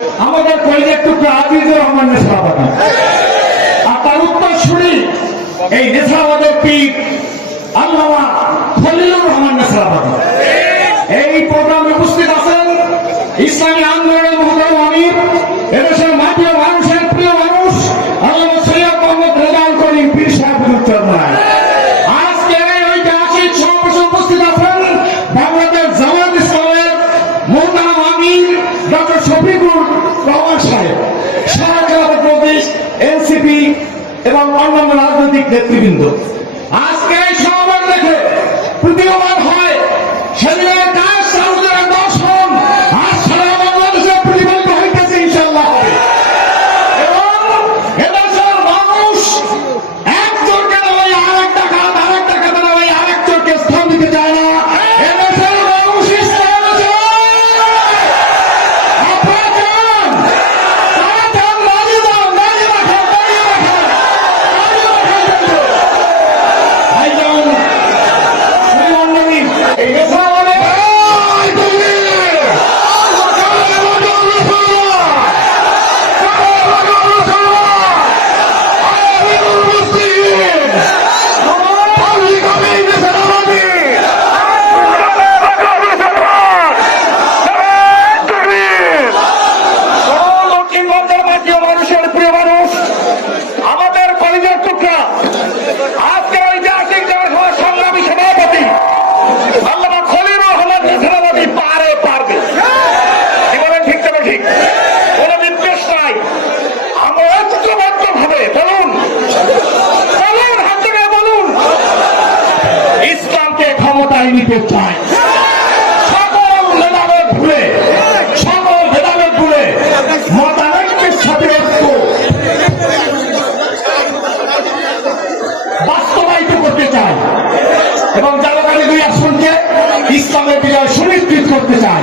আমাদের কলেজের টুকরা আজিজুর রহমান নেশাবাদী, আর তার উত্তর শুনি এই নেশাবাদের পীর আল্লামা খলিলুর রহমান নেশাবাদী। এই প্রোগ্রামে উপস্থিত আছেন ইসলামী আন্দোলনের মহোদয় আমির, এদেশের মাটি ও মানুষের প্রিয় মানুষ আল্লামা সৈয়দ মোহাম্মদ রেজাউল করিম পীর সাহেবুল চরমায়। আজকে এই ঐতিহাসিক সমাবেশে উপস্থিত আছেন বাংলাদেশ জামায়াত ইসলামের মোহতারাম আমির ডক্টর শফিকুর রহমান সাহেব, সরকার প্রদেশ এনসিপি এবং অন্যান্য রাজনৈতিক নেতৃবৃন্দ। আজকে এই সমাবেশ দেখে প্রতীয়মান হয় সেদিনের কাজ সাউদের দর্শন আর সারা বাংলাদেশে প্রতিফলিত হইতেছে ইনশাআল্লাহ হবে। এবং এদেশের মানুষ একজনকে নয় আরেকটা খাত, আরেকটা খাতে নয় আরেকজনকে স্থান দিতে চায় না। এদেশের মানুষ ইসলাম আপনারা চান, তারা চান দাঁড়িয়ে যান, দাঁড়িয়ে রাখেন, দাঁড়িয়ে রাখেন, দাঁড়িয়ে রাখেন। ভাইজান শ্রীমন্ডলী এই দেশে আমাদের দক্ষিণবঙ্গের মাটি ও মানুষের প্রিয় মানুষ, আমাদের কলেজের টুকরা, আজকের ঐতিহাসিক জনসভার সংগ্রামী সভাপতি আল্লামা খলিলুর রহমান নেশাবাদী পারবে। কি বলেন, ঠিক তবে ঠিক, কোন বিদ্বেষ নাই। আমরা ঐক্যবদ্ধ ভাবে বলুন, বলুন, হাত থেকে বলুন, ইসলামকে ক্ষমতায় নিতে চাই। সকল ভেদাভেদ ভুলে, সকল ভেদাভেদ ভুলে মতানৈক্যের সাথে ঐক্য বাস্তবায়িত করতে চাই এবং জালকারী দুই আসনকে ইসলামের বিজয় সুনিশ্চিত করতে চাই।